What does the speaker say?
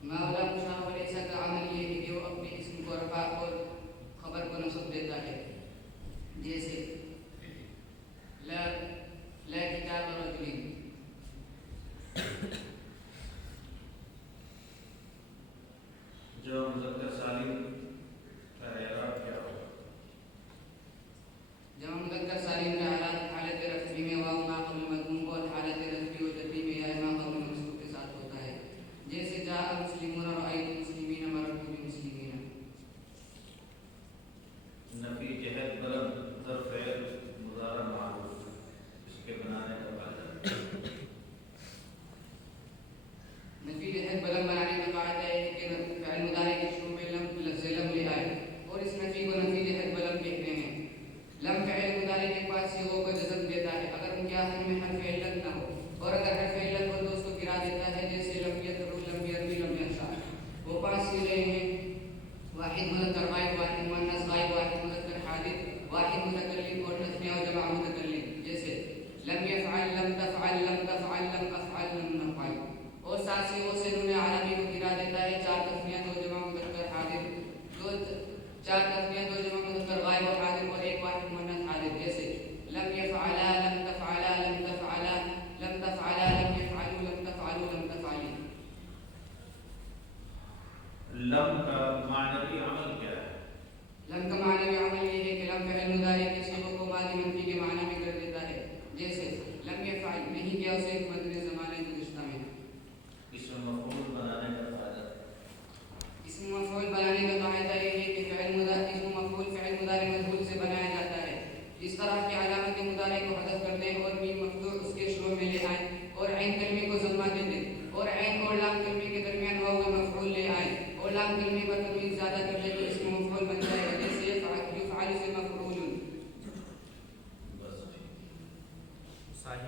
मावला मुशाफ ऐसा का अमल ये है कि वो अपने इसम को रफा और खबर को नस्ब देता है, जैसे ला ला किताब रजुलिन। जो मुज़क्कर सालिम का इराब क्या होगा? जमा मुज़क्कर सालिम का हालत रफ़ी में वाव मा क़ब्ल मज़मूम और हालत रफ़ी व जर्री में या मा क़ब्ल मज़कूर के साथ होता है, जैसे जाअ मुस्लिमून रअयतु मुस्लिमीन मररतु बिमुस्लिमीन। नफी जहद बलब ज़र्फ़ फ़िल मुज़ारा मारूफ, इसके बनाने का कायदा। नफी जहद बलम बनाने का कायदा है कि फ़िल मुदारी के शुरू में लम लफ्ज़ लम ले आए और इस नफी को नफी जहद बलम कहते हैं। लम फ़िल मुदारी के पास सिगों को जज़म देता है अगर उनके आखिर में हर्फ़ इल्लत न हो, और अगर हर्फ़ इल्लत हो तो उसको गिरा देता है, जैसे लम यदरु लम यरमी लम यशा। वो 5 सिगे हैं: वाहिद मुज़क्कर गायब, वाहिद मुअन्नस गायब, वाहिद मुज़क्कर हादिर, वाहिद मुतकल्लिम और तस्निया और जमा मुतकल्लिम, जैसे लम यफ़अल लम तफ़अल लम तफ़अल लम अफ़अल लम नफ़अल। और 7 सिगों से नून अरबी को गिरा देता है: 4 तस्निया 2 जमा मुज़क्कर हादिर, 4 तस्निया 2 जमा मुज़क्कर गायब और हादिर और 1 वाहिद मुअन्नस हादिर, जैसे लम यफ़अला लम तफ़अला लम तफ़अला लम तफ़अला लम यफ़अलू लम तफ़अलू लम तफ़अली। लम का